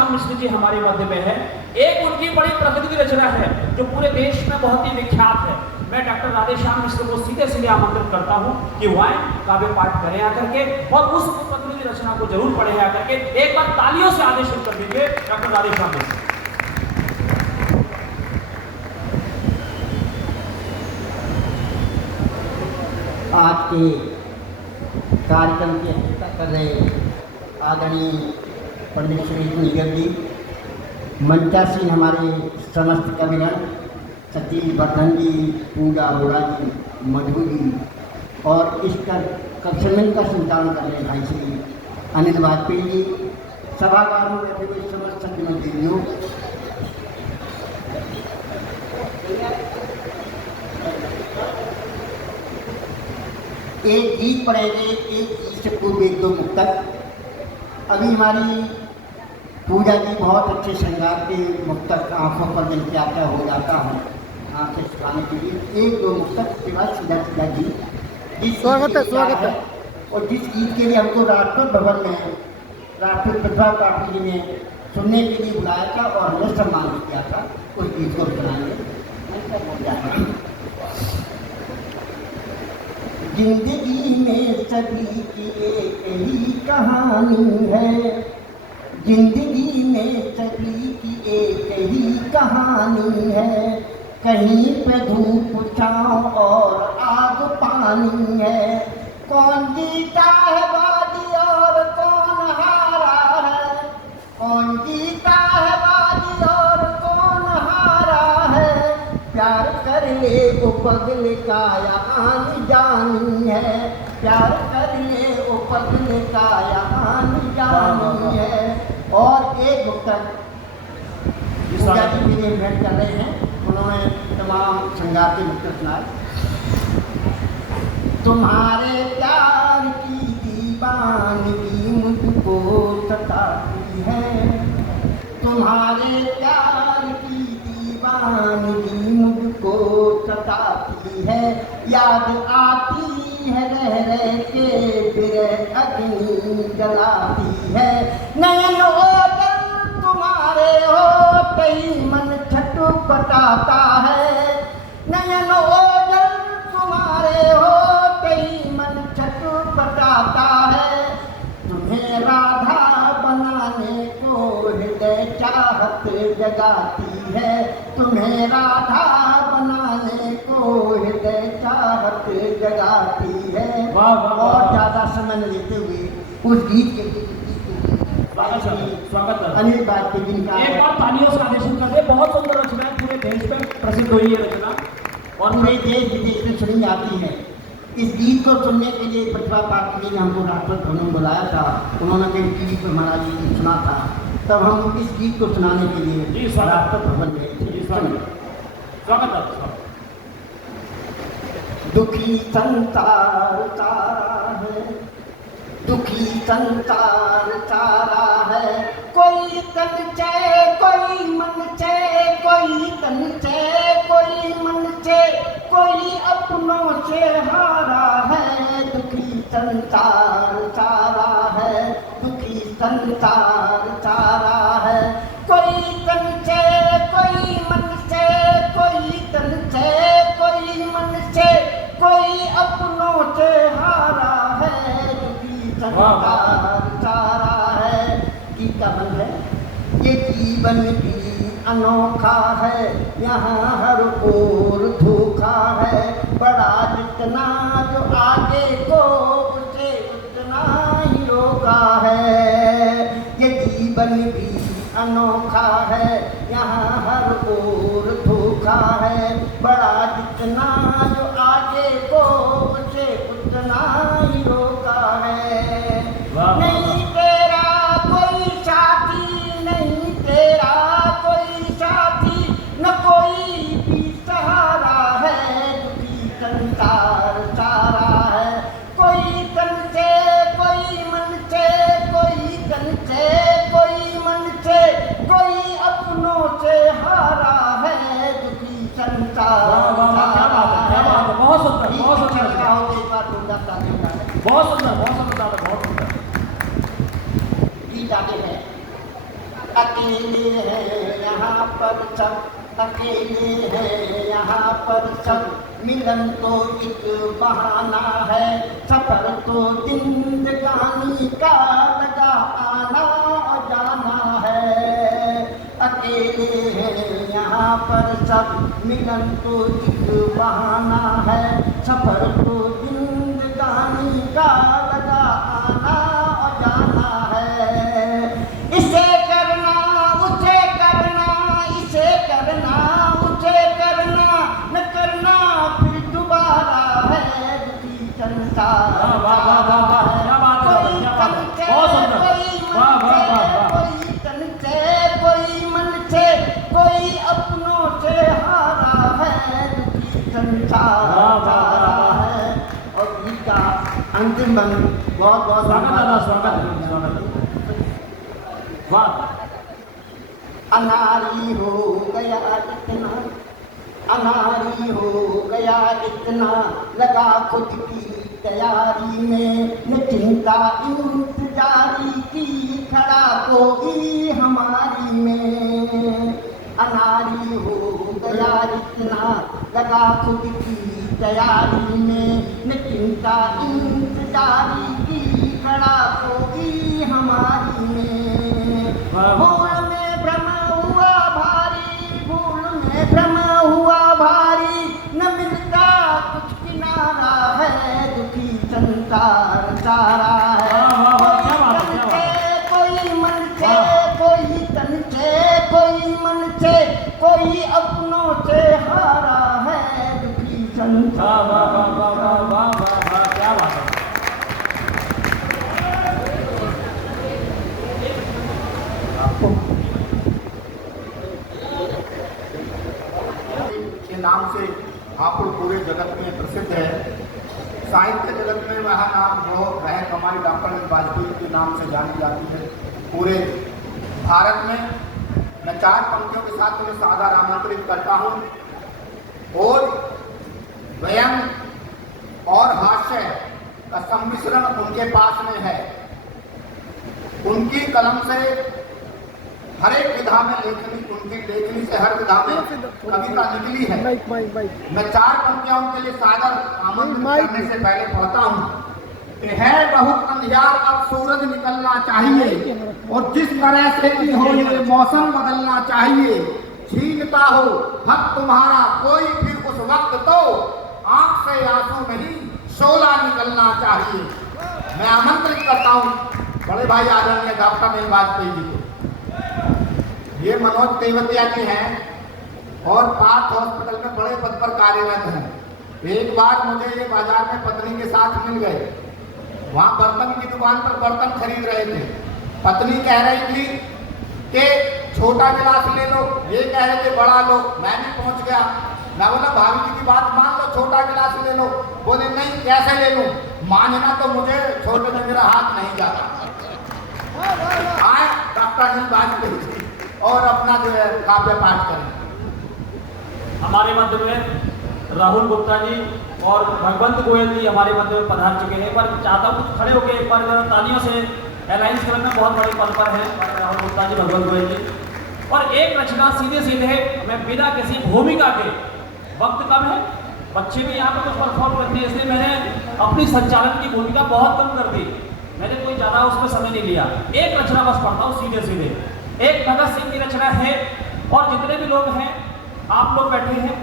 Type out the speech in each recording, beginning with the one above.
राधेश्याम मिश्र जी हमारे मध्य में है। एक उनकी बड़ी प्रसिद्ध रचना है जो पूरे देश में बहुत ही विख्यात है। मैं डॉक्टर राधेश्याम मिश्र को सीधे सीधे आमंत्रित करता हूं कि वह काव्य पाठ करें आकर के और उस प्रसिद्ध रचना को जरूर पढ़े आकर के। एक बार तालियों से आदेशित कर दीजिए डॉक्टर राधेश्याम मिश्र। आज के कार्यक्रम की अध्यक्षता कर रहे आदरणीय पंडित श्री निगम जी, मंचासीन हमारे समस्त कविगण सतीश वर्धन जी, पूजा अरोड़ा जी, मधु जी और इस सम्मेलन का संचालन कर रहे भाई श्री अनिल वाजपेयी जी, सभागार में बैठे हुए समस्त सज्जनों देवियों, एक गीत पढ़ेंगे, एक गीत से पूर्व एक दो मुक्तक। अभी हमारी पूजा जी बहुत अच्छे श्रृंगार के मुक्तक आंखों पर जल के आता हो जाता है आंखें सुखाने के लिए। एक दो मुक्तक के बाद सीधा सीधा गीत। स्वागत है। और जिस गीत के लिए हमको राष्ट्रपति भवन में राष्ट्रपति प्रतिभा पाटिल जी ने सुनने के लिए बुलाया था और हमें सम्मानित किया था, उस गीत को सुनाएंगे। जिंदगी में सभी की एक ही कहानी है, जिंदगी में सभी की एक ही कहानी है। कहीं पे धूप छाँव और आग पानी है। कौन जीता है बाजी और कौन हारा है, कौन जीता है बाजी और कौन हारा है। प्यार कर ले वो पगल का या आन जानी है, प्यार कर ले वो पगल का या आन जानी है। और एक मुक्तक पूजा जी मेरे भेंट कर रहे हैं, उन्होंने तमाम श्रृंगार के मुक्तक सुनाए। तुम्हारे प्यार की दीवानगी मुझको सताती है, तुम्हारे प्यार की दीवानगी मुझको सताती है। याद आती है रह रह के फिर अग्नि जलाती है। नयन ओझल तुम्हारे होते ही मन छटपटाता है, नयन ओझल तुम्हारे होते ही मन छटपटाता है। तुम्हें राधा बनाने को हृदय चाहत जगाती है, तुम्हें राधा बनाने को हृदय चाहत जगाती है। और ज़्यादा समय न लेते हुए उस गीत के स्वागत है अनिल वाजपेयी जी का एक बार तालियों से आदेशित कर दे। बहुत सुंदर रचना है, पूरे देश में प्रसिद्ध हुई है रचना और पूरे देश विदेश में सुनी जाती है। इस गीत को सुनने के लिए प्रतिभा पाटिल जी ने हमको राष्ट्रपति भवन में बुलाया था, उन्होंने कहीं टीवी पर हमारा ये गीत सुना था, तब हम इस गीत को सुनाने के लिए राष्ट्रपति भवन गए। स्वागत है। दुखी संसार सारा है, दुखी संसार सारा है। कोई तन से कोई मन से, कोई तन से कोई मन से, कोई अपनों से हारा है। दुखी संसार सारा है, दुखी संसार सारा है। कोई तन से कोई मन से, कोई तन से कोई मन से, कोई अपनों से हारा है। दुखी संसार सारा है। गीत का मन है, ये जीवन भी अनोखा है, यहाँ हर ओर धोखा है। बड़ा जितना जो आगे को उसे उतना ही रोका है। ये जीवन भी अनोखा है, यहाँ हर ओर धोखा है। बड़ा जितना जो आगे को उसे उतना ही रोका है। नहीं तेरा कोई साथी, नहीं तेरा कोई साथी, न कोई भी सहारा है। दुखी संसार सारा है। कोई तन से कोई मन से, कोई तन से कोई मन से, कोई अपनों से हारा है। दुखी संसार बहुत सुंदर, बहुत सुंदर, बहुत सुंदर, बहुत सुंदर, बहुत सुंदर। अकेले हैं यहाँ पर सब, अकेले हैं यहाँ पर सब, मिलन तो एक बहाना है, सफर तो जिंदगानी का लगा आना और जाना है। अकेले हैं यहाँ पर सब, मिलन तो एक बहाना है, सफर तो जिंदगानी का लगा आना और जाना है। इसे करना उसे करना, इसे करना उसे करना, न करना फिर दोबारा है दुखी संसार। कोई तन से कोई मन से, कोई अपनों से हारा है दुखी संसार है। और गीता अंतिम बंद बहुत बहुत स्वागत। अनारी हो गया इतना, अनारी हो गया इतना, लगा खुद की तैयारी में, न चिंता इंतजारी की खड़ा कोई हमारी में। अनारी हो गया इतना, लगा खुद की तैयारी में, न चिंता इंतजारी की खड़ा कोई हमारी में। भूल में भ्रम हुआ भारी, भूल में भ्रम हुआ भारी, न मिलता कुछ किनारा है दुखी संसार सारा है। कोई मन से, कोई तन से, कोई मन से, कोई अपनों से हारा है दुखी संसार। क्या बात है। के नाम से हापुड़ पूरे जगत में प्रसिद्ध है। साहित्य जगत में वह नाम जो रह कमाई डॉक्टर वाजपेयी के नाम से जानी जाती है। पूरे भारत में मैं 4 पंक्तियों के साथ तुम्हें सादर आमंत्रित करता हूँ। और व्यंग और हास्य का सम्मिश्रण उनके पास में है। उनकी कलम से हर एक विधा में लेखनी, उनकी लेखनी से हर विधा में कविता निकली है। मैं 4 पंक्तियों के लिए सादर आमंत्रित करने से पहले कहता हूँ कि है बहुत अंधियार, अब सूरज निकलना चाहिए, और जिस तरह से भी हो ये मौसम बदलना चाहिए। छीनता हो हक तुम्हारा कोई फिर उस वक्त तो आंख से आंसू नहीं शोला निकलना चाहिए। मैं आमंत्रित करता हूँ बड़े भाई आदरणीय डॉक्टर अनिल वाजपेयी जी को। ये मनोज तेवतिया जी हैं और पार्थ हॉस्पिटल में बड़े पद पर कार्यरत हैं। एक बार मुझे ये बाजार में पत्नी के साथ मिल गए। वहाँ बर्तन की दुकान पर बर्तन खरीद रहे थे। पत्नी कह रही थी कि छोटा गिलास ले लो, ये कह रहे थे बड़ा लो। मैं भी पहुँच गया। मैं बोला भाभी जी की बात मान लो, छोटा गिलास ले लो। बोले नहीं, कैसे ले लूँ? मानना तो मुझे छोटे में मेरा हाथ नहीं जाता। आए डॉक्टर अनिल वाजपेयी जी और अपना जो है काव्य पाठ करें। हमारे मध्य में राहुल गुप्ता जी और भगवंत गोयल जी हमारे मध्य में पधार चुके हैं। पर चाहता हूँ कुछ खड़े होकर एक बार तालियों से, एलायंस क्लब में बहुत बड़े पद पर हैं राहुल गुप्ता जी, भगवंत गोयल जी। और एक रचना सीधे सीधे मैं बिना किसी भूमिका के, वक्त कम है, बच्चे भी यहाँ पर कुछ परफॉर्म करते हैं, इसलिए मैंने अपनी संचालन की भूमिका बहुत कम कर दी। मैंने कोई ज़्यादा उसमें समय नहीं लिया। एक रचना बस पढ़ता हूँ सीधे सीधे। एक भगत सिंह की रचना है, और जितने भी लोग हैं, आप लोग बैठे हैं,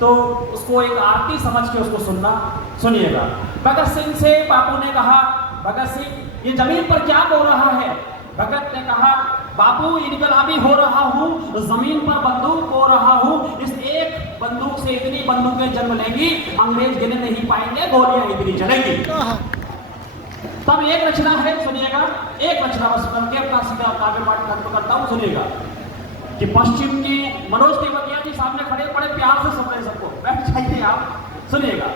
तो उसको एक आरती समझ के उसको सुनिएगा। भगत सिंह से बापू ने कहा, भगत सिंह ये जमीन पर क्या बोल रहा है? भगत ने कहा, बापू इनकलाबी हो रहा हूँ, जमीन पर बंदूक बो रहा हूँ। इस एक बंदूक से इतनी बंदूकें जन्म लेंगी, अंग्रेज गिने नहीं पाएंगे, गोलियां इतनी चलेंगी। तब एक रचना है, सुनिएगा। एक रचना बस करके अपना सीधा काव्य पाठ खत्म करता हूँ, सुनिएगा। कि पश्चिम की मनोज तेवतिया जी सामने खड़े, बड़े प्यार से सुन रहे सबको, बैठ जाइए आप, सुनिएगा।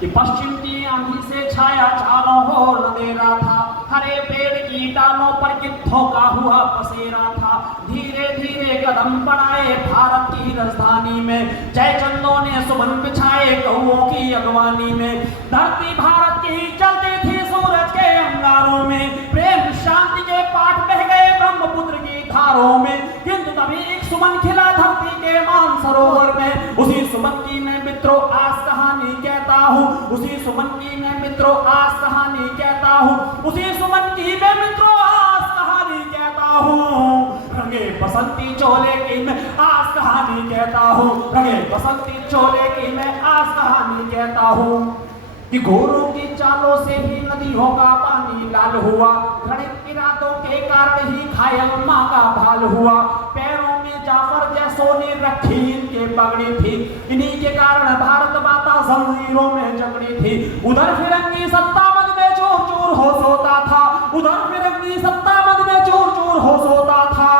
कि पश्चिम की आंधी से छाया चारों ओर अंधेरा था, हरे पेड़ की डालों पर गिद्धों का हुआ बसेरा था। धीरे धीरे कदम बढ़ाए भारत की राजधानी में, जय चंदों ने सुमन बिछाए कौओं की अगवानी में। धरती भारत की चलती थी सूरज के अंगारों में, प्रेम शांति के पाठ बह गए ब्रह्मपुत्र की बहारों में, किंतु तभी एक सुमन खिला धरती के मानसरोवर में। उसी सुमन की मैं मित्रों आज कहानी कहता हूँ, उसी सुमन की मैं मित्रों आज कहानी कहता हूँ, उसी सुमन की मैं मित्रों आज कहानी कहता हूँ। रंगे बसंती चोले की मैं आज कहानी कहता हूँ, रंगे बसंती चोले की मैं आज कहानी कहता हूँ। कि घोरों की चालों से ही नदियों का पानी लाल हुआ, घृणित इरादों के कारण ही घायल माँ का भाल हुआ। पैरों में जाफर जैसों ने रखी इनके पगड़ी थी, इन्हीं के कारण भारत माता जंजीरों में जकड़ी थी। उधर फिरंगी सत्ता मद में चोर चोर हो सोता था, उधर फिरंगी सत्ता मद में चोर चोर हो सोता था।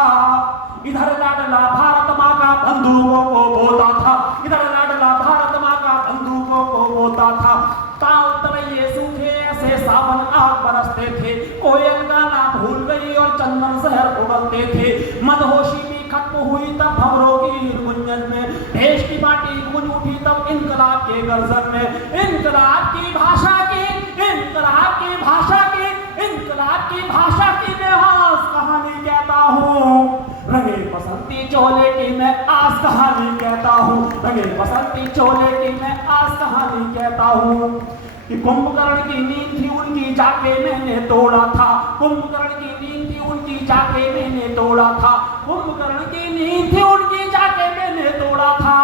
इधर लाडला भारत माँ का बंदूकों को बोता था, इधर लाडला भारत माँ का बंदूकों को बोता था। ताल तलैये सूखे ऐसे सावन आग बरसते थे, कोयल गाना भूल गई और चंदन शहर उड़ते थे। मदहोशी भी खत्म हुई तब भंवरों की गुंजन में, देश की बाटी गूंज उठी तब इनकलाब के गर्जन में। इनकलाब की भाषा की, इनकलाब की भाषा की, इनकलाब की भाषा की मैं आज कहानी कहता हूँ। रंगे बसंती चोले की मैं आज कहानी कहता हूँ, रंगे बसंती चोले की मैं आज कहानी कहता हूँ। कि कुंभकर्ण की नींद थी उनकी जाके मैंने तोड़ा था, कुंभकर्ण की नींद थी उनकी जाके मैंने तोड़ा था, कुंभकर्ण की नींद थी उनकी जाके मैंने तोड़ा था।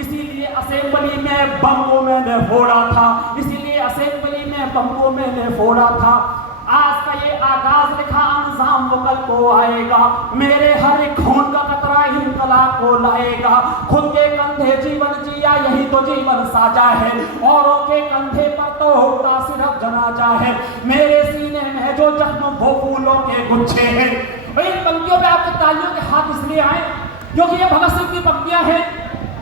इसीलिए असेंबली में बम को मैंने फोड़ा था, इसीलिए असेंबली में बम को मैंने फोड़ा था। आज का ये आगाज लिखा अंजाम वो कल को आएगा, मेरे हर एक खून का कतरा इनकलाब को लाएगा। खुद के कंधे जीवन जिया यही तो जीवन साजा है, औरों के कंधे पर तो होता सिर्फ जनाजा है। मेरे सीने में जो जख्म वो फूलों के गुच्छे हैं। इन पंक्तियों पे आपके तालियों के हाथ इसलिए आए क्योंकि ये भगत सिंह की पंक्तियां हैं।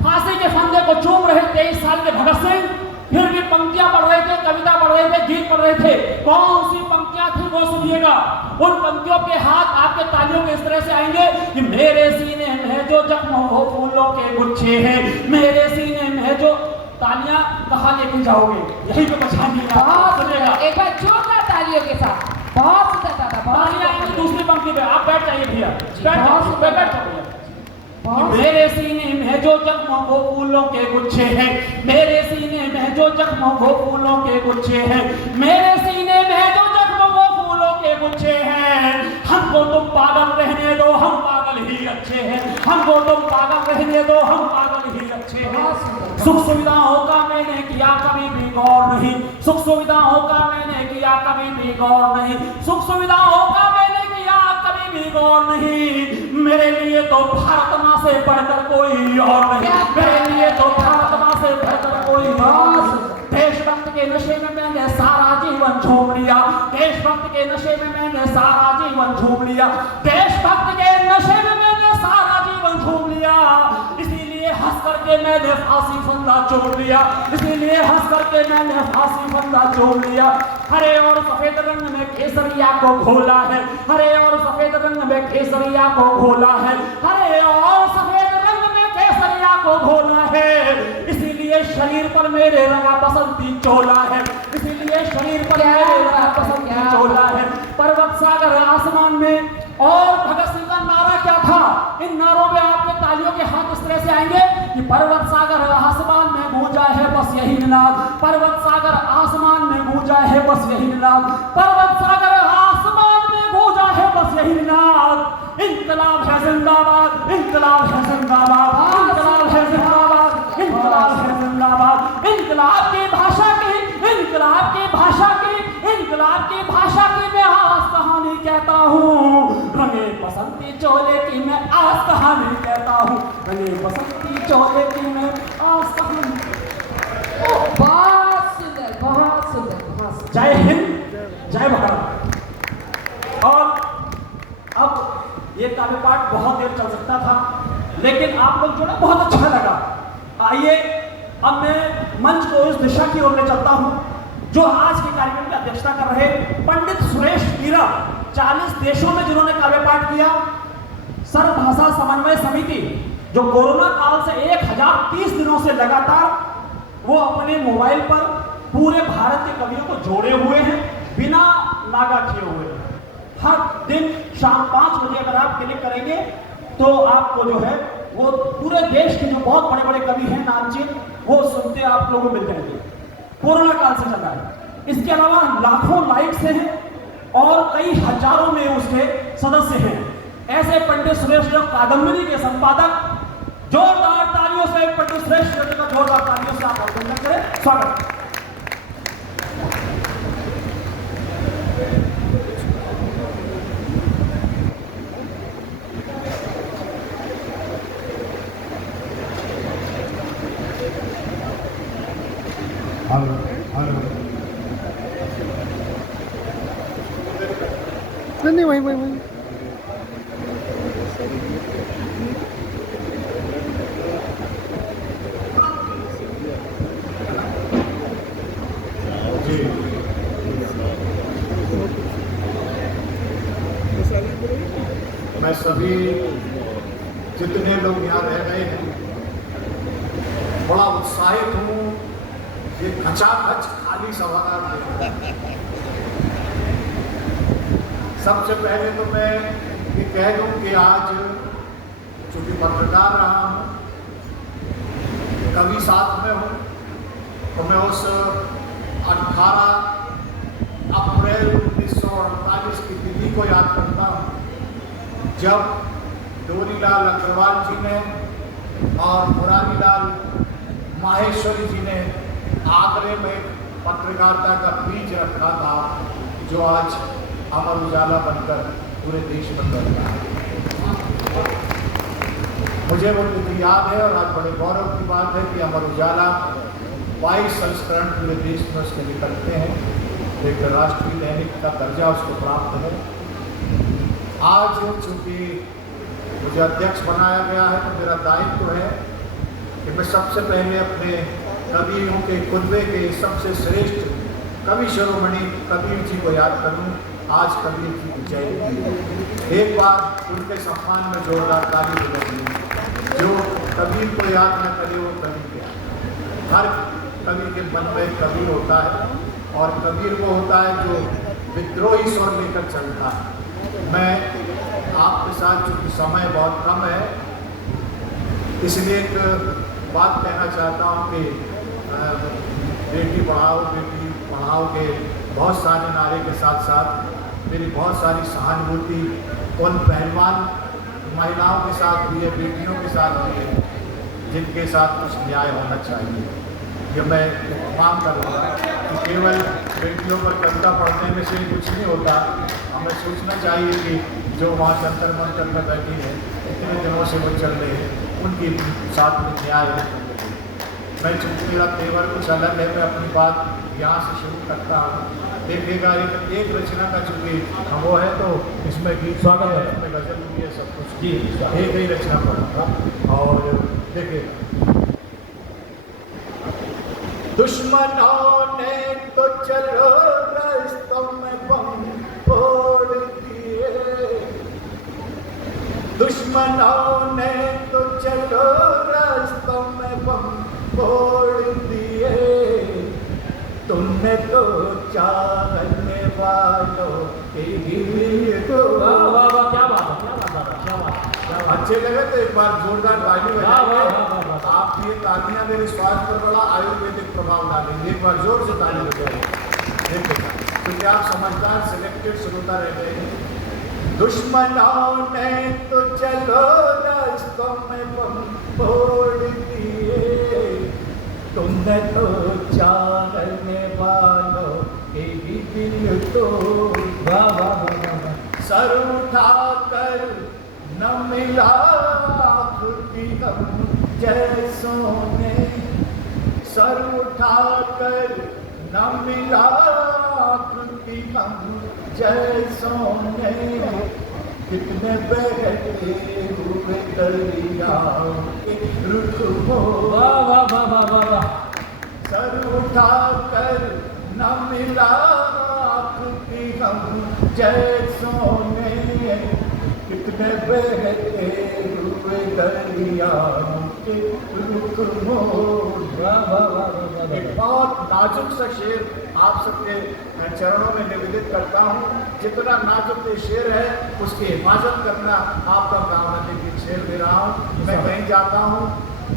फांसी के फंदे को चूम रहे 23 साल के भगत सिंह, फिर भी पंक्तियां पढ़ रहे थे, कविता पढ़ रहे थे, गीत पढ़ रहे थे। कौन सी पंक्तियां थी वो सुनिएगा। उन पंक्तियों के हाथ आपके तालियों के इस तरह से आएंगे कि मेरे सीने में जो जख्म हो फूलों के गुच्छे हैं, मेरे सीने में जो। तालियां कहाँ लेके जाओगे, यही पे बचा दिया। सुनिएगा एक बार जोरदार तालियों के साथ। बहुत सुंदर दादा, बहुत तालियां आएंगी दूसरी पंक्ति पे। आप बैठ जाइए भैया, बैठ जाइए। मेरे सीने में जो जख्म वो फूलों के गुच्छे हैं, मेरे सीने में जो जख्म वो फूलों के गुच्छे हैं, मेरे सीने में जो जख्म वो फूलों के गुच्छे हैं। हमको तुम पागल रहने दो, हम पागल ही अच्छे हैं, हमको तुम पागल रहने दो, हम पागल ही अच्छे हैं। सुख सुविधाओं का मैंने किया कभी भी गौर नहीं, सुख सुविधाओं का मैंने किया कभी भी गौर नहीं, सुख सुविधाओं का मैंने किया कभी भी गौर नहीं। मेरे लिए तो भारत माँ से बढ़कर कोई और नहीं, मेरे लिए तो भारत माँ से बढ़कर कोई और। देशभक्त के नशे में मैंने सारा जीवन झूम लिया, देशभक्त के नशे में मैंने सारा जीवन झूम लिया, देशभक्त के नशे में मैंने सारा जीवन झूम लिया। इसीलिए हंस करके मैंने फांसी फंदा चूम लिया, इसीलिए हंस करके मैंने फांसी फंदा चूम लिया। हरे और सफेद रंग में केसरिया को घोला है, हरे और सफेद रंग में केसरिया को घोला है, हरे और सफेद रंग में केसरिया को घोला है। इसीलिए शरीर पर मेरे रंगा बसंती चोला है, इसीलिए शरीर पर मेरे रंगा बसंती चोला है। पर्वत सागर आसमान में। और भगत सिंह का नारा क्या था? इन नारों में आपके तालियों के हाथ इस तरह से आएंगे कि पर्वत सागर आसमान में गूंजा है बस यही निनाद, पर्वत सागर आसमान में गूंजा है बस यही निनाद, पर्वत सागर आसमान में गूंजा है बस यही निनाद। इनकलाब है जिंदाबाद, इनकलाब है जिंदाबाद, इनकलाब है जिंदाबाद, इनकलाब है जिंदाबाद। इनकलाब की भाषा की, इनकलाब की भाषा की, इनकलाब की भाषा की मैं आज कहानी कहता हूँ। रंगे बसंती चोले की मैं आज कहानी कहता हूँ, रंगे बसंती चोले की मैं आज कहानी। बहुत सुंदर, बहुत सुंदर, बहुत सुंदर। जय हिंद, जय भारत। और अब ये काव्य पाठ बहुत देर चल सकता था, लेकिन आप लोग जो ना बहुत अच्छा लगा। आइए अब मैं मंच को इस दिशा की ओर ले चलता हूँ जो आज के कार्यक्रम की अध्यक्षता कर रहे पंडित सुरेश कीरा, 40 देशों में जिन्होंने काव्य पाठ किया। सर्व भाषा समन्वय समिति जो कोरोना काल से 1030 दिनों से लगातार वो अपने मोबाइल पर पूरे भारत के कवियों को जोड़े हुए हैं, बिना नागा किए हुए। हर दिन शाम 5 बजे अगर आप क्लिक करेंगे तो आपको जो है वो पूरे देश के जो बहुत बड़े बड़े कवि हैं नामचीन, वो सुनते आप लोगों को मिल जाएंगे। पुराना काल से चल रहा है। इसके अलावा लाखों लाइक्स हैं और कई हजारों में उसके सदस्य हैं। ऐसे पंडित सुरेश जो कादम्बरी के संपादक, जोरदार तालियों से पंडित सुरेश जी का जोरदार तालियों से आप अभिनंदन करें, स्वागत। हेलो हेलो नहीं वही जी, मैं सभी जितने लोग यहाँ रह गए हैं बड़ा उत्साहित हूँ। ये खचाखच खाली सभागार है। सबसे पहले तो मैं ये कह दूं कि आज चूंकि पत्रकार रहा हूँ, कभी साथ में हूँ, तो मैं उस 18 अप्रैल 1948 की तिथि को याद करता हूँ जब डोरीलाल अग्रवाल जी ने और मुरारीलाल माहेश्वरी जी ने आगरे में पत्रकारिता का बीज रखा था, जो आज अमर उजाला बनकर पूरे देश में कर रहा है। मुझे वो तिथि याद है और आज बड़े गौरव की बात है कि अमर उजाला 22 संस्करण पूरे देश में उसके निकलते हैं। एक राष्ट्रीय दैनिक का दर्जा उसको प्राप्त है। आज चूंकि मुझे अध्यक्ष बनाया गया है तो मेरा दायित्व है कि मैं सबसे पहले अपने कवियों के कुनबे के सबसे श्रेष्ठ कवि शिरोमणि कबीर जी को याद करूं। आज कबीर जी की जयंती, एक बार उनके सम्मान में जोरदार ताली बजाइए। जो कबीर को याद न करे वो कवि क्या। हर कवि के मन में कबीर होता है और कबीर वो होता है जो विद्रोही स्वर लेकर चलता है। मैं आपके साथ चूंकि समय बहुत कम है, इसलिए एक बात कहना चाहता हूँ कि बेटी पढ़ाओ के बहुत सारे नारे के साथ साथ मेरी बहुत सारी सहानुभूति उन पहलवान महिलाओं के साथ भी है, बेटियों के साथ भी है, जिनके साथ कुछ न्याय होना चाहिए। ये मैं मांग करूँगा कि केवल बेटियों पर कविता पढ़ने में से कुछ नहीं होता। हमें सोचना चाहिए कि जो वहाँ जंतर मंतर में बैठी है, इतने दिनों से वो चल रहे हैं, उनके साथ में न्याय है। मैं चूँकि मेरा तेवर कुछ अलग है, मैं अपनी बात यहाँ से शुरू करता हूँ। देखिएगा एक रचना का चूँकि वो है तो इसमें गीत स्वागत है, इसमें गजल भी है, सब कुछ जी एक ही रचना पढ़ा। और देखिए, दुश्मनों ने तो चलो रास्तों में बम फोड़ दिए, दुश्मनों ने तो चलो रास्तों में बम फोड़ दिए, तुमने तो चाहने वालों के लिए तो क्या बात है। अच्छे लगे तो एक बार जोरदार ताली बजाइए। आप ये तालियां मेरे स्वास्थ्य पर बड़ा आयुर्वेदिक प्रभाव डालेंगे। एक बार जोर से ताली बजाइए। देखिएगा क्योंकि आप समझदार सिलेक्टेड श्रोता रह गए हैं। दुश्मनों ने तो चलो रास्तों में बम फोड़ दिए, तुमने तो चाहने वालों के भी दिल तो सर उठाकर न मिला खुदी हम जैसों ने, सर उठाकर न मिला खुदी हम जैसों ने, कितने बहते हुए दरियाओं के रुख हो, सर उठाकर न मिला खुदी हम जैसों ने, कितने बहते हुए दरियाओं के रुख हो। एक बहुत नाजुक सा शेर आप सबके चरणों में निवेदित करता हूँ, जितना नाजुक ये शेर है उसकी हिफाजत करना आपका काम है। लेकिन शेर दे रहा हूँ, मैं कहीं जाता हूँ,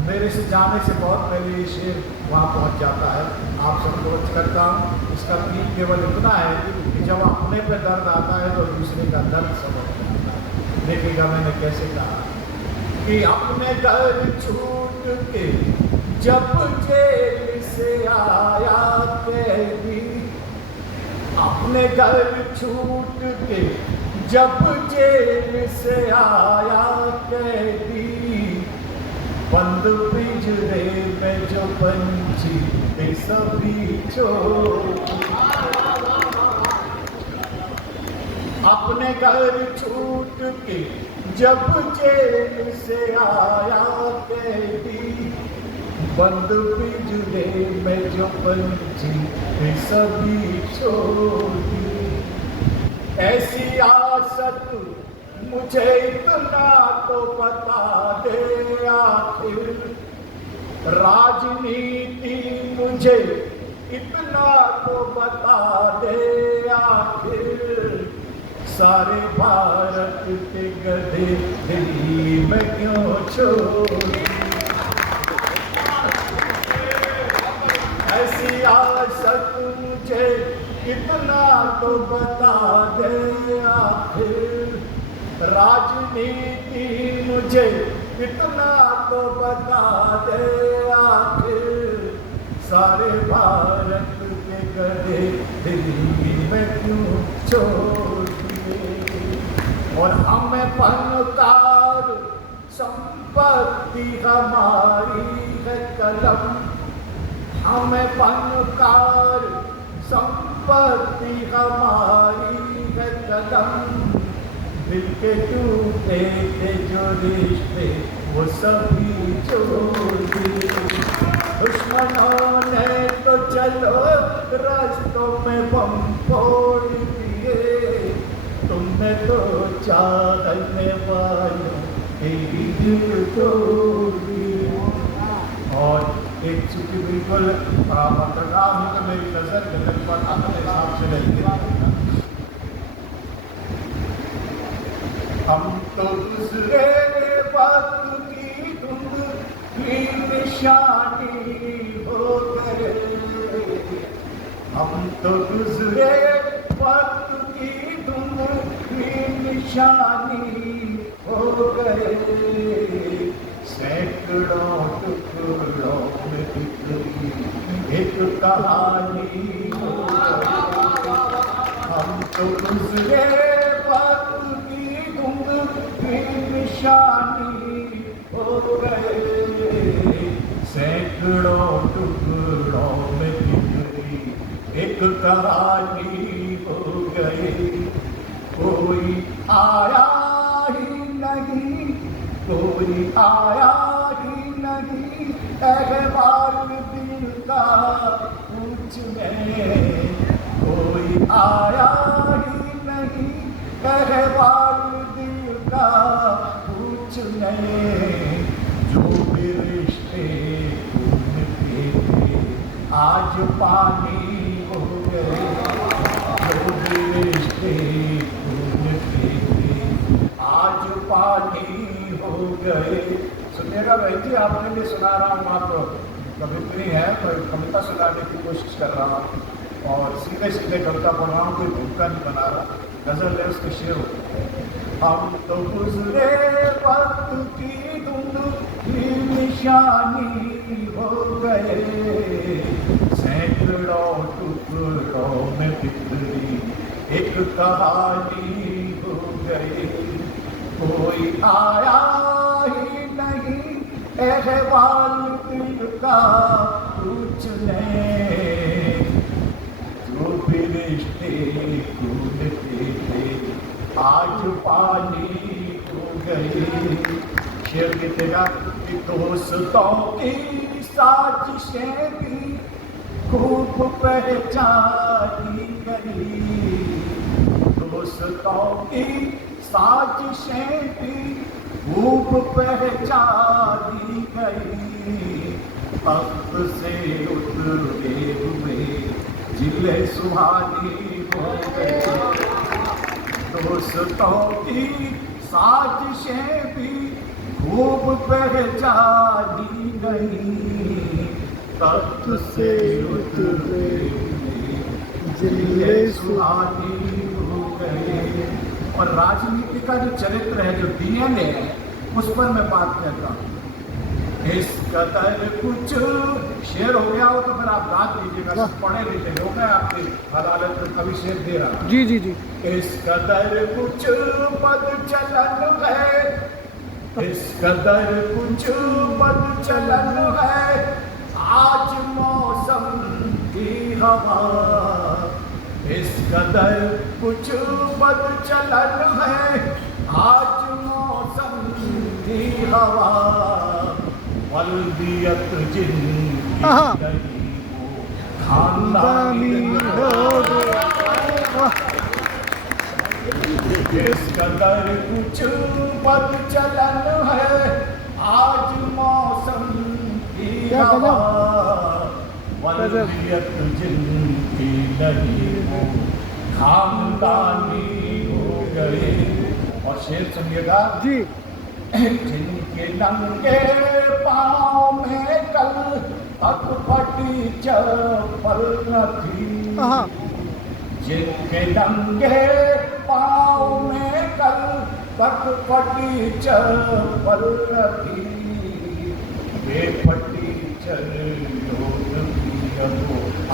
मेरे से जाने से बहुत पहले ये शेर वहाँ पहुँच जाता है। आप सबको अर्ज करता हूँ, इसका मीन केवल इतना है कि जब अपने पे दर्द आता है तो दूसरे का दर्द समझ आता है। देखिएगा मैंने कैसे कहा कि अपने घर छूट के जब जेल से आया कैदी, अपने घर छूट के जब जेल से आया कैदी, बंद पिंजरे में जो पंछी थे सभी चोर। अपने घर छूट के जब जेल से आया कैदी, बंद पिंजरे में जो पंछी थे सभी छोड़ी। ऐसी आसत मुझे इतना तो बता दे आखिर, राजनीति मुझे इतना तो बता दे आखिर, सारे भारत के गधे दिल्ली में क्यों छोड़ी। ऐसी आसत मुझे इतना तो बता दे आखिर, राजनीति मुझे इतना तो बता दे आखिर, सारे भारत के गधे दिल्ली में क्यों छोड़ दिए। और हमें फनकार संपत्ति हमारी है कलम, हमें फनकार संपत्ति हमारी है कलम, दिल के टूटे थे जो रिश्ते वो सभी छोड़ दिए। दुश्मनों ने तो चलो रास्तों में बम फोड़ दिए, तुमने तो चाहने वालों के दिल तोड़ दिए। और एक चूंकि बिल्कुल पत्रकार हूँ तो मेरी नजर गलत पर अपने हिसाब से रहती है। हम तो गुजरे वक्त की धुंधली निशानी हो गए, हम तो गुजरे वक्त की धुंधली निशानी हो गए, सैकड़ों टुकड़ों में बिखरी एक कहानी हो गई। हम तो गुजरे वक्त की धुंधली निशानी हो गए, सैकड़ों टुकड़ों में बिखरी एक कहानी हो गई। कोई आया ही नहीं, कोई आया ही नहीं, अहवाल दिल का पूछने, कोई आया ही नहीं, अहवाल दिल का पूछने। जो भी रिश्ते खून के थे आज पानी हो गए, जो भी रिश्ते खून के थे आज पानी हो गए। सुनिएगा भाई जी, आपने भी सुना रहा हूँ, आप कवित्री है तो कविता सुनाने की कोशिश कर रहा हूँ और सीधे सीधे कविता पढ़ रहा हूँ, कोई भूमिका नहीं बना रहा। गजल है उसके शेर होते हैं। हम तो गुजरे वक्त की धुंधली निशानी हो गए, सैकड़ों टुकड़ों में बिखरी एक कहानी हो गई। कोई आया ही नहीं, अहवाल दिल का पूछने, जो भी रिश्ते खून के थे आज पानी हो गए। शेर लिखेगा कि दोस्तों की साजिशें भी खूब पहचानी गई, दोस्तों की साजिशें भी खूब पहचानी गई। तख्त से उतरे हुए जिले सुहानी हो गए, दोस्तों की साजिशें भी खूब पहचानी गई, तख्त से उतरे जिले सुहानी हो गए। और राजनीति का जो चरित्र है, जो डीएनए है, उस पर मैं बात कहता हूँ। इस कदर कुछ शेर हो गया हो तो फिर आप बात लीजिएगा, सब पढ़े लीजिएगा, हो गया आपकी अदालत में कभी शेर दे रहा। जी जी जी। इस कदर कुछ पद चलन है, इस कदर कुछ पद चलन है, आज मौसम की हवा। इस कदर कुछ पद चलन है, आज मौसम की हवा। बल्दियत जिनकी नहीं हो खानदानी हो गया। इस कदर कुछ पद चलन है, आज मौसम की हवा। बल्दियत जिनकी नहीं हो खानदानी हो गए। और शेर सुनिएगा जी। जिनके नंगे पाँव में कल अटपटी चप्पल न थी, जिनके नंगे पाँव में कल अटपटी चप्पल न थी, वे फटी चल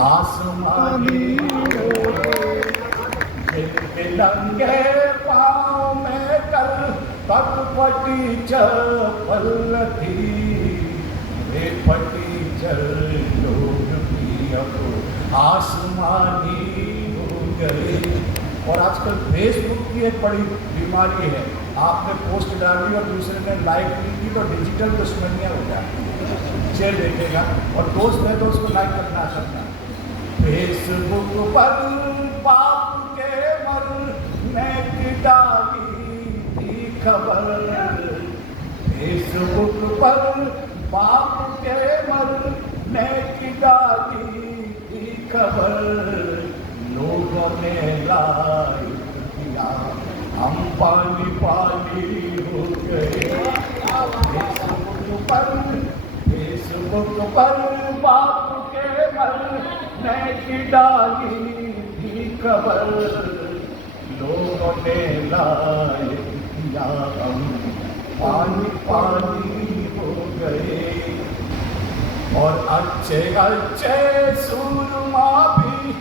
आसमानी हो गए। जिनके नंगे पाँव में कल पटपटी चप्पल थी, वे फटी चल लोग भी अब आसमानी हो गए। और आजकल फेसबुक की एक बड़ी बीमारी है, आपने पोस्ट डाली और दूसरे ने लाइक नहीं की तो डिजिटल दुश्मनियाँ हो जाती, शेर देखेगा और दोस्त है तो उसको लाइक करना आ सकता। फेसबुक पर बाप के मरने की डाली खबर, फेसबुक पर बाप के मरने की डाली थी खबर, लोगों ने लाइक किया, हम पानी पानी हो गए। फेसबुक पर बाप के मरने की डाली थी खबर, लोगों ने लाइक किया, हम पानी पानी हो गए। और अच्छे अच्छे सूरमा भी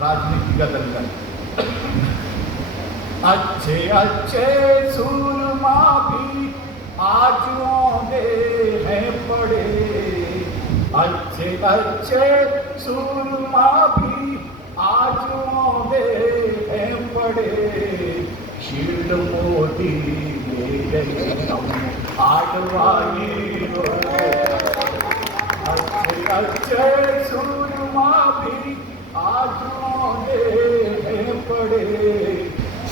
राजनीति का दंगल, अच्छे अच्छे सूरमा भी आज औंधे हैं पड़े, अच्छे अच्छे सूरमा भी आज औंधे हैं पड़े। शील्ड मोदी ले गए आडवाणी हो गए। अच्छे अच्छे सूरमा भी आज औंधे हैं पड़े,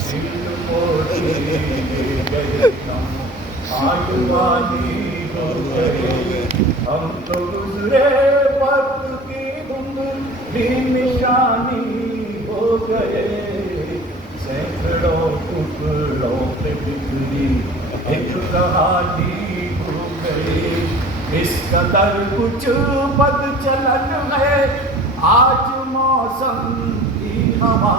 शील्ड मोदी ले गए आडवाणी हो गए। हम तो गुजरे वक्त की धुंधली निशानी हो गए, सैकड़ों टुकड़ों पे बिखरी एक कहानी हो गई। इस कदर कुछ बद चलन है, आज मौसम की हवा।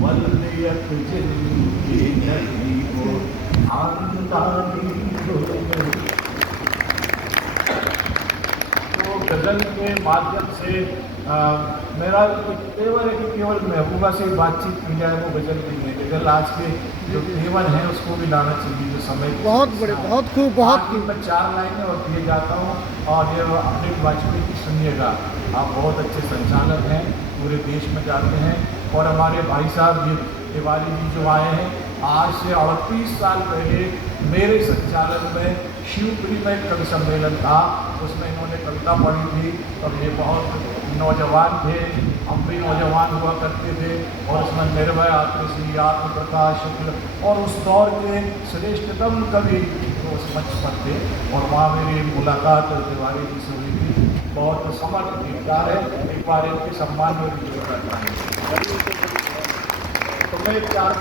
वल्लियत जिनकी नहीं हो खानदानी हो गई। तो गजल के माध्यम से मेरा तेवर है कि केवल महबूबा से बातचीत की जाए, वो गजल की नहीं। गजल आज के जो तेवर हैं उसको भी लाना चाहिए, जो समय बहुत बड़े, बहुत खूब, बहुत खूब। मैं 4 लाइनें और दिए जाता हूँ और ये अमृत वाजपेयी की सुनिएगा। आप बहुत अच्छे संचालक हैं, पूरे देश में जाते हैं। और हमारे भाई साहब ये तिवारी जी जो आए हैं, आज से 38 साल पहले मेरे संचालन में शिवपुरी में एक कवि सम्मेलन था, उसमें इन्होंने कविता पढ़ी थी। और ये बहुत नौजवान थे, हम भी नौजवान हुआ करते थे। और उसमें निर्भय आत्मश्री, आत्मप्रकाश शुक्ल और उस दौर के श्रेष्ठतम कवि उस मंच पर थे। और वहाँ मेरी मुलाकात तिवारी जी से हुई थी। बहुत समर्थ गीतकार है। एक बार इनके सम्मान में भी जोड़ करता हूँ। तो मैं चार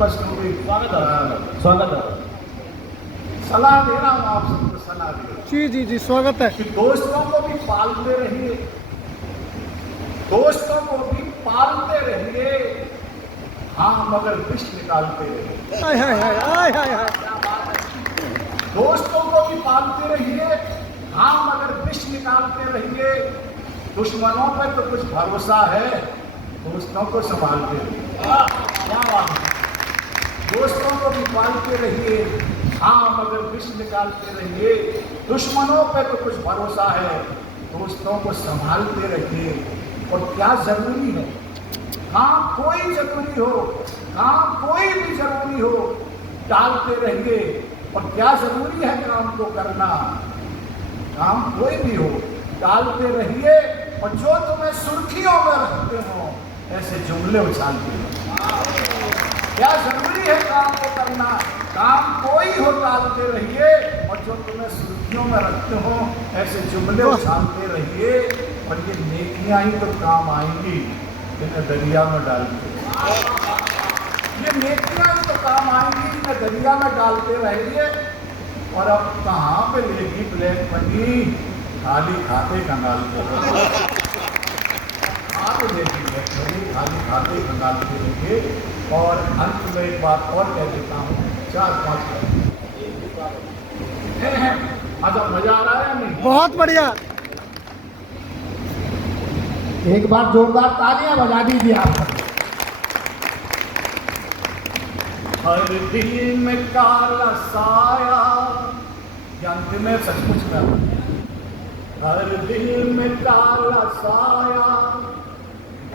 बस स्वागत है। सलाह दे रहा हूँ आप सबको, सलाह दे रहा हूँ जी जी जी स्वागत है। कि दोस्तों को भी पालते रहिए, दोस्तों को भी पालते रहिए, हाँ मगर विष निकालते रहिए। हाय हाय हाय हाय हाय हाय। दोस्तों को भी पालते रहिए, हाँ मगर विष निकालते रहिए। दुश्मनों पे तो कुछ भरोसा है, दोस्तों को संभालते रहिए। क्या बात है। दोस्तों को भी पालते रहिए, हाँ मगर विष निकालते रहिए। दुश्मनों पे तो कुछ भरोसा है, दोस्तों को संभालते रहिए। और क्या जरूरी है, काम कोई जरूरी हो, काम कोई भी जरूरी हो, टालते रहिए। और क्या जरूरी है काम को करना, काम कोई भी हो टालते रहिए। और जो तुम्हें सुर्खियों में रखते हो ऐसे जुमले उछालते हो। क्या जरूरी है काम को करना, काम कोई हो टालते रहिए। और जो तुम्हें सुर्खियों में रखते हो ऐसे जुमले उछालते रहिए। और ये नेकियां ही तो काम आएंगी जिन्हें दरिया में डालते, ये नेकियां ही तो काम आएंगी जिन्हें दरिया में डालते रहिए। और अब कहाँ पे लेगी ब्लैक मनी, खाली खाते कंगालते खाते लेगी ब्लैक मनी, खाली खाते कंगालते रहिए। और अंत में एक बात और कह देता हूँ, 4-5 अच्छा मजा आ रहा है नहीं? बहुत बढ़िया। एक बार जोरदार तालियां बजा दीजिए आप। हर दिल में काला साया, जानते में सचमुच में हर दिल में काला साया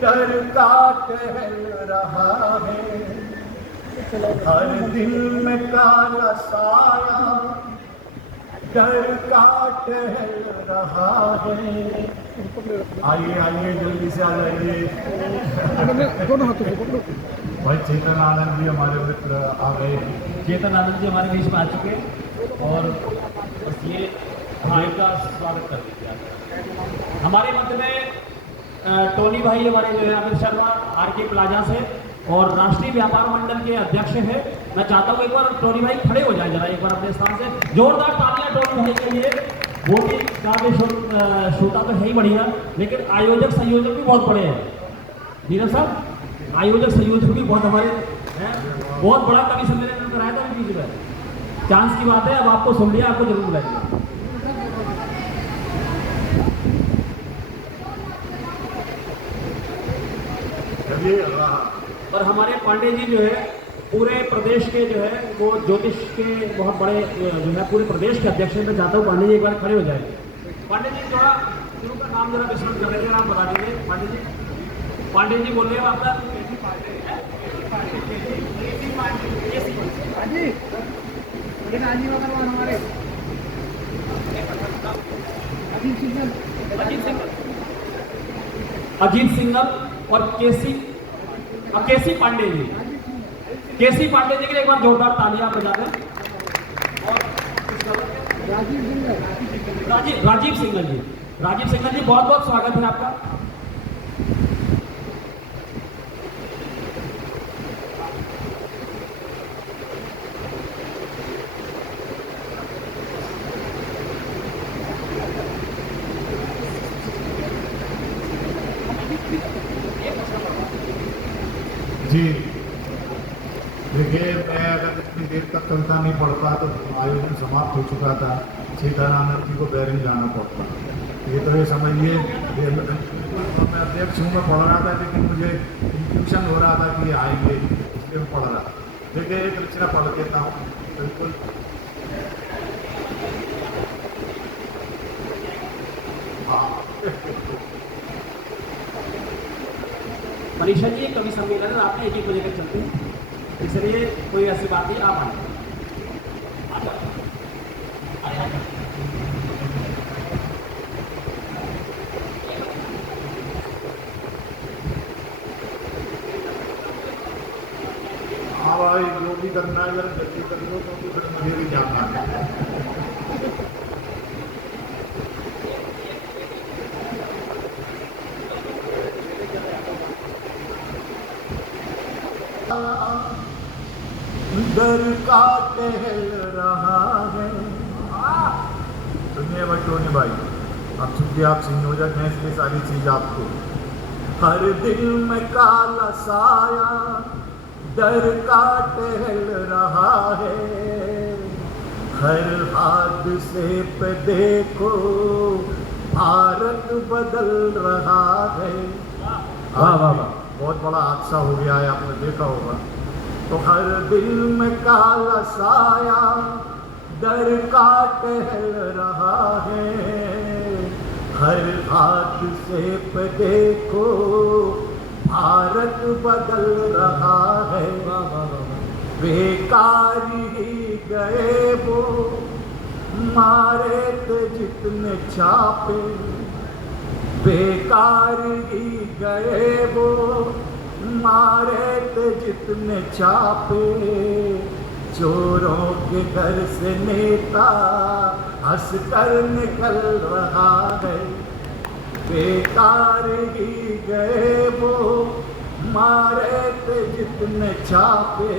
डर का टहल रहा है। हर दिल में काला साया डर का टहल रहा है। आइए आइए जल्दी से आ जाइए। दोनों हाथों से पकड़ो। भाई चेतन आनंद जी हमारे मित्र आ गए। चेतन आनंद जी हमारे बीच में आ चुके हैं और बस ये भाई का स्वागत कर दीजिए। हमारे मध्य में टोनी भाई हमारे जो है अमित शर्मा आरके प्लाजा से और राष्ट्रीय व्यापार मंडल के अध्यक्ष है। मैं चाहता हूँ एक बार टोनी भाई खड़े हो जाए जरा एक बार अपने स्थान से। जोरदार तालियां टोनी भाई के लिए। वो भी काव्य श्रोता तो है ही बढ़िया, लेकिन आयोजक संयोजक भी बहुत बड़े हैं। धीरज साहब आयोजक संयोजक भी बहुत हमारे हैं। बहुत बड़ा कवि सम्मेलन कराया था बीच में। चांस की बात है, अब आपको सुन लिया, आपको जरूर बुलाएंगे। और हमारे पांडे जी जो है पूरे प्रदेश के जो है वो ज्योतिष के बहुत बड़े जो है पूरे प्रदेश के अध्यक्ष हैं। मैं चाहता हूँ पांडे जी एक बार खड़े हो जाए। पांडे जी थोड़ा गुरु का नाम जरा विस्मृत कर रहे थे, नाम बता दीजिए पांडे जी। पांडे जी बोल रहे हैं आपका अजीत सिंघल और केसी पांडे जी। केसी पांडे जी के लिए एक बार जोरदार तालियां बजा दें। और राजीव सिंघल जी, राजीव सिंघल जी बहुत बहुत स्वागत है आपका। जी देखिए, मैं अगर इतनी देर तक कविता नहीं पढ़ता तो आयोजन समाप्त हो चुका था। चेतन आनंद जी को बैरिंग जाना पड़ता। ये तो ये समझिए, मैं अध्यक्ष हूँ, मैं पढ़ रहा था, लेकिन मुझे इंट्यूशन हो रहा था कि ये आएंगे, इसलिए मैं पढ़ रहा था। देखिए एक रचना पढ़ देता हूँ बिल्कुल। मनीषा जी, कवि सम्मेलन है, आपने एक बजे तक चलते हैं, इसलिए कोई ऐसी बात नहीं, आप आए। हाँ भाई, जो भी करना है अगर जल्दी कर लो, तो फिर मुझे भी जाना है। डर का टहल रहा है। सुनिए बटोनी भाई, अब चूंकि आप संयोजक हैं इसलिए सारी चीज आपको। हर दिल में काला साया डर का टहल रहा है, हर हादसे पे देखो भारत बदल रहा है। वाह वाह वाह, बहुत बड़ा हादसा हो गया है, आपने देखा होगा। तो हर दिल में काला साया डर का टहल रहा है, हर हादसे पे देखो भारत बदल रहा है। बेकार ही गए वो मारे थे जितने छापे, बेकार ही गए वो मारे थे जितने छापे, चोरों के घर से नेता हंस कर निकल रहा है। बेकार ही गए वो मारे थे जितने छापे,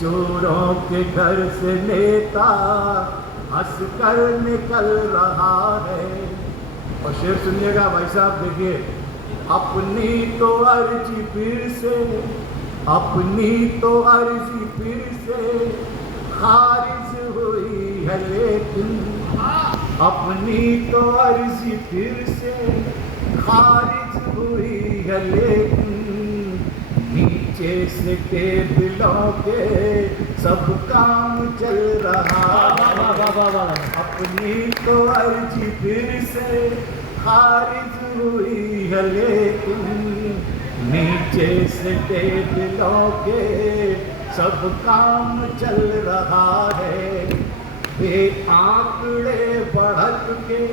चोरों के घर से नेता हंस कर निकल रहा है। और शेर सुनिएगा भाई साहब, देखिए, अपनी तो अर्जी फिर से, अपनी तो अर्जी फिर से खारिज हुई है, लेकिन अपनी तो अर्जी फिर से खारिज हुई है, लेकिन नीचे से टेबलों के सब काम चल रहा है। अपनी तो अर्जी फिर से खारिज हुई है, लेकिन नीचे से टेबलों के सब काम चल रहा है। ये आंकड़े बढ़त के,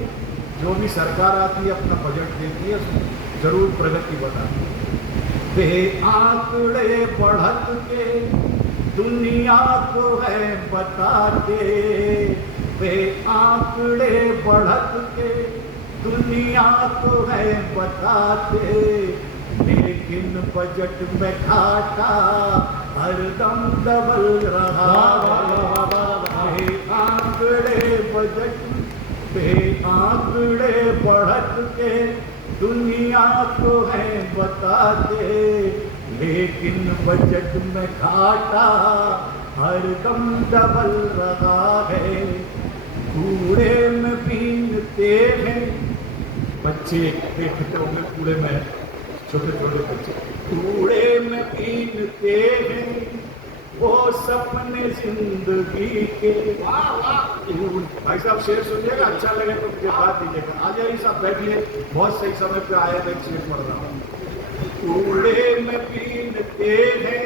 जो भी सरकार आती है अपना बजट देती है जरूर प्रगति बताती है। वे आंकड़े बढ़त के दुनिया को है बताते, वे आंकड़े बढ़त के दुनिया को है बताते, लेकिन बजट में घाटा हरदम डबल रहा। आंकड़े बजट पे आंकड़े बढ़त के दुनिया को है बताते, लेकिन बजट में घाटा हरदम डबल रहा है। कूड़े में बीनते हैं बच्चे, देखते होंगे कूड़े में छोटे छोटे बच्चे, कूड़े में बीनते हैं वो सपने जिंदगी के। भाई साहब शेर सुनिएगा, अच्छा लगे तो मुझे बात दीजिएगा। आ जाइए साहब, बैठिए, बहुत सही समय पे आया था, शेर पढ़ रहा हूँ। कूड़े में बीनते हैं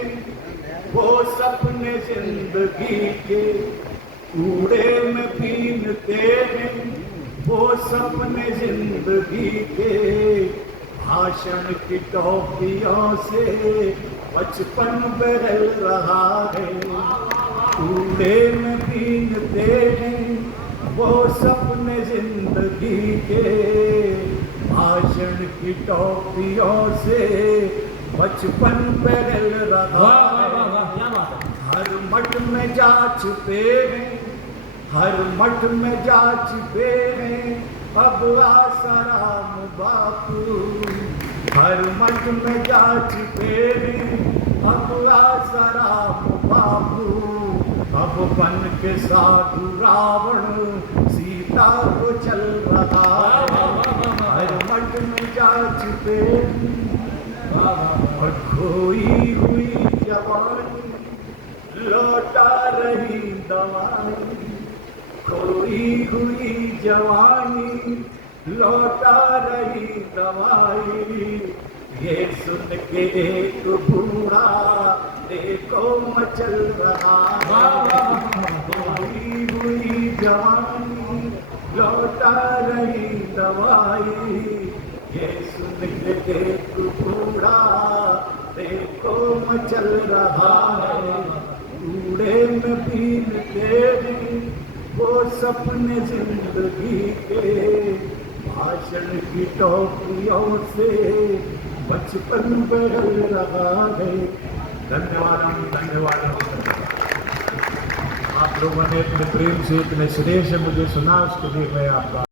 वो सपने जिंदगी के, कूड़े में बीनते हैं वो सपने जिंदगी के, भाषण की टोपियों से बचपन बदल रहा है। कूड़े में बीनते हैं वो सपने जिंदगी के, भाषण की टोपियों से बचपन बदल रहा है। हर मठ में जा छुपे हैं, हर मठ में जा छुपे हैं अब आसाराम बापू, हर मठ में जा छुपे हैं अब आसाराम बापू, अब बन के साधु रावण सीता को चल रहा है। हर मठ में जा छुपे और खोई हुई जवानी लौटा रही दवाई, खोई हुई जवानी लौटा रही दवाई, ये सुन के एक बूढ़ा देखो मचल रहा। खोई हुई जवानी लौटा रही दवाई, ये सुन के एक बूढ़ा देखो मचल रहा है। कूड़े में बीनते हैं वो सपने जिंदगी के, भाषण की टोपियों से बचपन बदल रहा है। धन्यवाद, धन्यवाद। आप लोगों ने इतने प्रेम से इतने स्नेह से मुझे सुना, उसके लिए मैं आपका